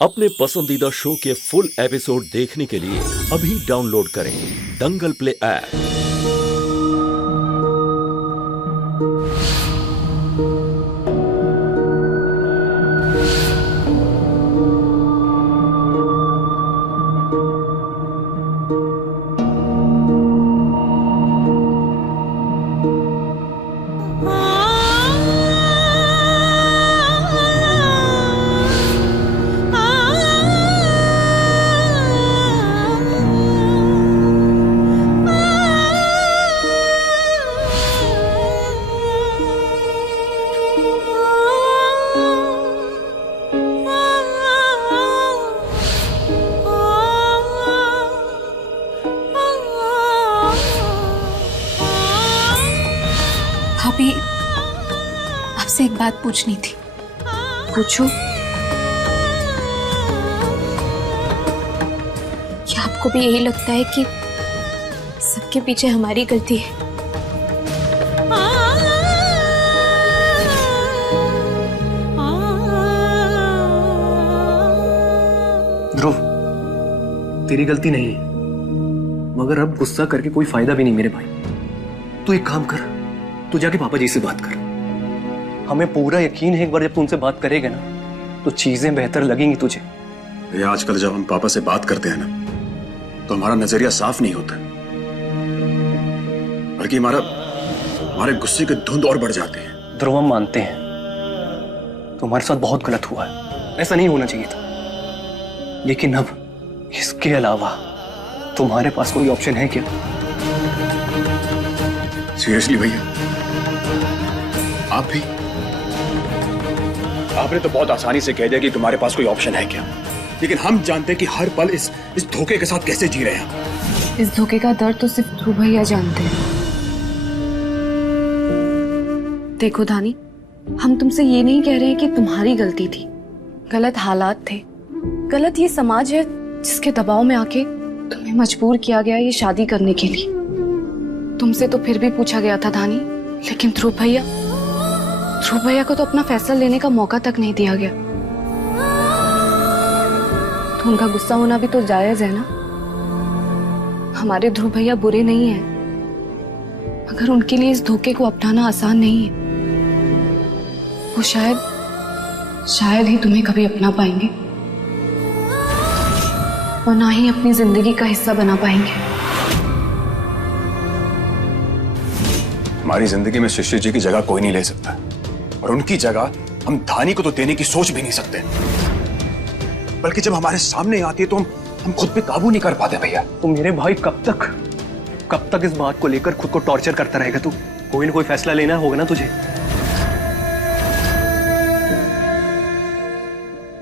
अपने पसंदीदा शो के फुल एपिसोड देखने के लिए अभी डाउनलोड करें दंगल प्ले ऐप। भाभी, आपसे एक बात पूछनी थी। पूछो। क्या आपको भी यही लगता है कि सबके पीछे हमारी गलती है? ध्रुव, तेरी गलती नहीं है, मगर अब गुस्सा करके कोई फायदा भी नहीं मेरे भाई। तू एक काम कर, तू जाके पापा जी से बात कर। हमें पूरा यकीन है एक बार जब तू उनसे बात करेगा ना तो चीजें बेहतर लगेंगी तुझे। ये आजकल जब हम पापा से बात करते हैं ना तो हमारा नजरिया साफ नहीं होता, बल्कि हमारे गुस्से के धुंध और बढ़ जाते हैं। ध्रुव, हम मानते हैं तुम्हारे साथ बहुत गलत हुआ है, ऐसा नहीं होना चाहिए था, लेकिन अब इसके अलावा तुम्हारे पास कोई ऑप्शन है क्या? सीरियसली भैया, आप भी? आपने तो बहुत आसानी से कह दिया कि तुम्हारे पास कोई ऑप्शन है क्या, लेकिन हम जानते हैं कि हर पल इस धोखे के साथ कैसे जी रहे हैं। इस धोखे का दर्द तो सिर्फ ध्रुव भैया जानते हैं। देखो धानी, हम तुमसे ये नहीं कह रहे हैं कि तुम्हारी गलती थी। गलत हालात थे, गलत ये समाज है जिसके दबाव में आके तुम्हें मजबूर किया गया ये शादी करने के लिए। तुमसे तो फिर भी पूछा गया था धानी, लेकिन ध्रुव भैया को तो अपना फैसला लेने का मौका तक नहीं दिया गया। तो उनका गुस्सा होना भी तो जायज है ना। हमारे ध्रुव भैया बुरे नहीं हैं, मगर उनके लिए इस धोखे को अपनाना आसान नहीं है। वो शायद ही तुम्हें कभी अपना पाएंगे और ना ही अपनी जिंदगी का हिस्सा बना पाएंगे। हमारी जिंदगी में शिशिर जी की जगह कोई नहीं ले सकता, और उनकी जगह हम धानी को तो देने की सोच भी नहीं सकते, बल्कि जब हमारे सामने आती है तो हम खुद पे काबू नहीं कर पाते। भैया, तो मेरे भाई कब तक इस बात को लेकर खुद को टॉर्चर करता रहेगा तू? कोई ना कोई फैसला लेना होगा ना तुझे।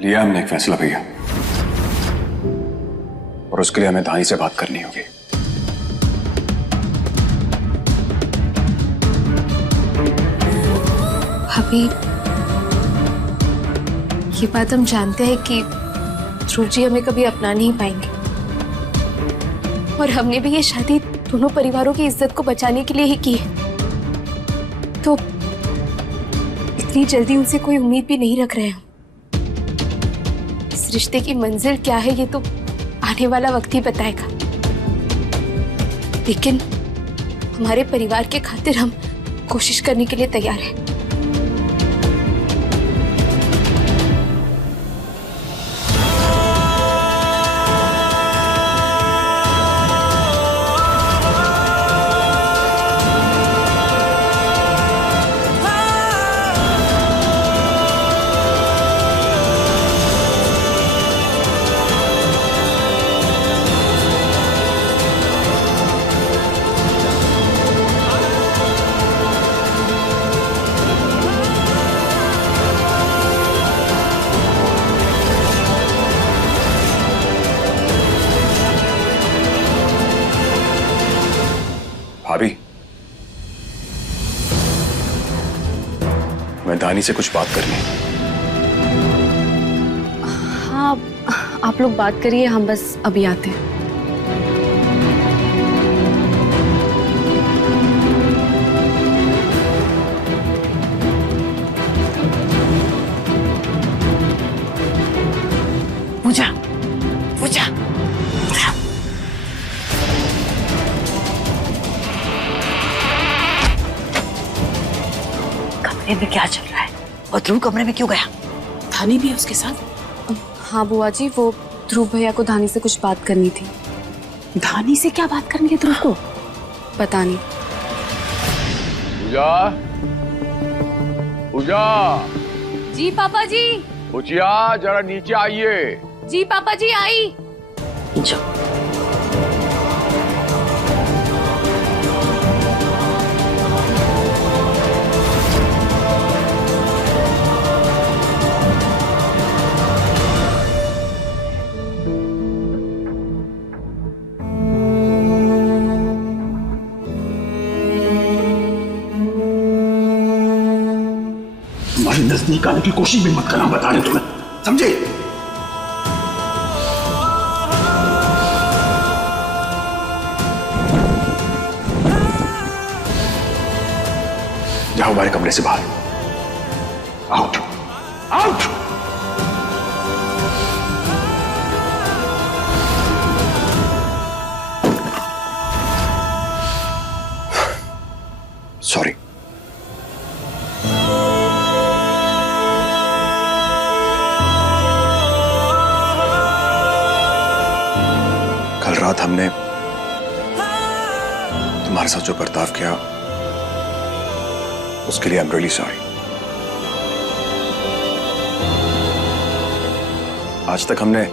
लिया हमने एक फैसला भैया, और उसके लिए हमें धानी से बात करनी होगी। भाभी, ये बात हम जानते हैं कि ध्रुव जी हमें कभी अपना नहीं पाएंगे, और हमने भी ये शादी दोनों परिवारों की इज्जत को बचाने के लिए ही की है। तो इतनी जल्दी उनसे कोई उम्मीद भी नहीं रख रहे हम। इस रिश्ते की मंजिल क्या है ये तो आने वाला वक्त ही बताएगा, लेकिन हमारे परिवार के खातिर हम कोशिश करने के लिए तैयार हैं। भाभी, मैं धानी से कुछ बात करनी है। हाँ, आप लोग बात करिए, हम बस अभी आते हैं। पूजा पूजा कमरे में क्या चल रहा है? और ध्रुव कमरे में क्यों गया? धानी भी है उसके साथ? हाँ बुआ जी, वो ध्रुव भैया को धानी से कुछ बात करनी थी। धानी से क्या बात करनी है ध्रुव को? पता नहीं। पूजा, पूजा, जी पापा जी। पूछिया जरा नीचे आइए। जी पापा जी, आई। जाओ। हमारे नजदीक आने की कोशिश भी मत करना, बता रहे तुम्हें, समझे? जाओ हमारे कमरे से बाहर। Out out. सॉरी। कल रात हमने तुम्हारे साथ जो बर्ताव किया उसके लिए आई एम रियली सॉरी। आज तक हमने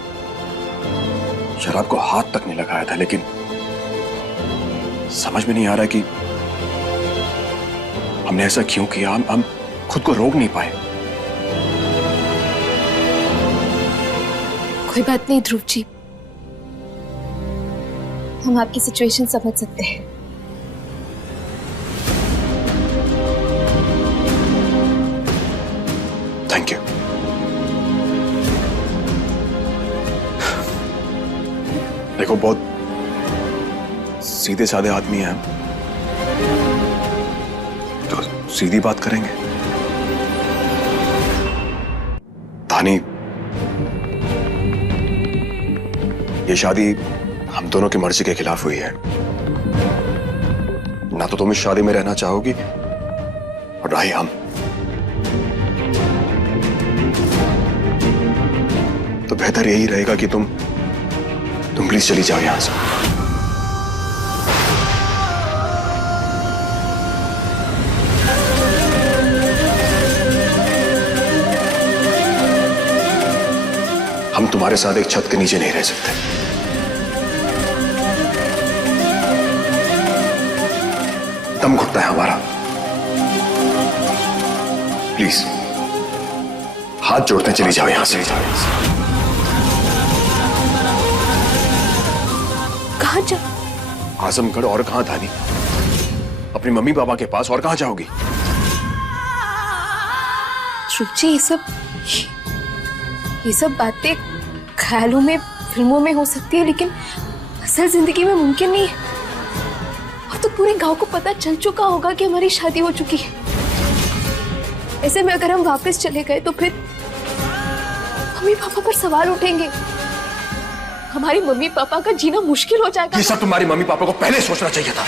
शराब को हाथ तक नहीं लगाया था, लेकिन समझ में नहीं आ रहा कि हमने ऐसा क्यों किया। हम खुद को रोक नहीं पाए। कोई बात नहीं ध्रुव जी, हम आपकी सिचुएशन समझ सकते हैं। Thank you. देखो, बहुत सीधे साधे आदमी हैं हम, तो सीधी बात करेंगे। धानी, ये शादी हम दोनों की मर्जी के खिलाफ हुई है। ना तो तुम इस शादी में रहना चाहोगी और ना ही हम। तो बेहतर यही रहेगा कि तुम प्लीज चली जाओ यहां से। हम तुम्हारे साथ एक छत के नीचे नहीं रह सकते। दम घुटता है हमारा। प्लीज हाथ जोड़ते चली जाओ यहां से। कहाँ जा? आजमगढ़ और कहां धानी? अपनी मम्मी पापा के पास, और कहां जाओगी? ध्रुव जी, ये सब बातें ख्यालों में, फिल्मों में हो सकती है, लेकिन असल जिंदगी में मुमकिन नहीं है। और तो पूरे गांव को पता चल चुका होगा कि हमारी शादी हो चुकी है। ऐसे में अगर हम वापस चले गए तो फिर मम्मी पापा पर सवाल उठेंगे। हमारी मम्मी पापा का जीना मुश्किल हो जाएगा। ये सब तुम्हारी मम्मी पापा को पहले सोचना चाहिए था।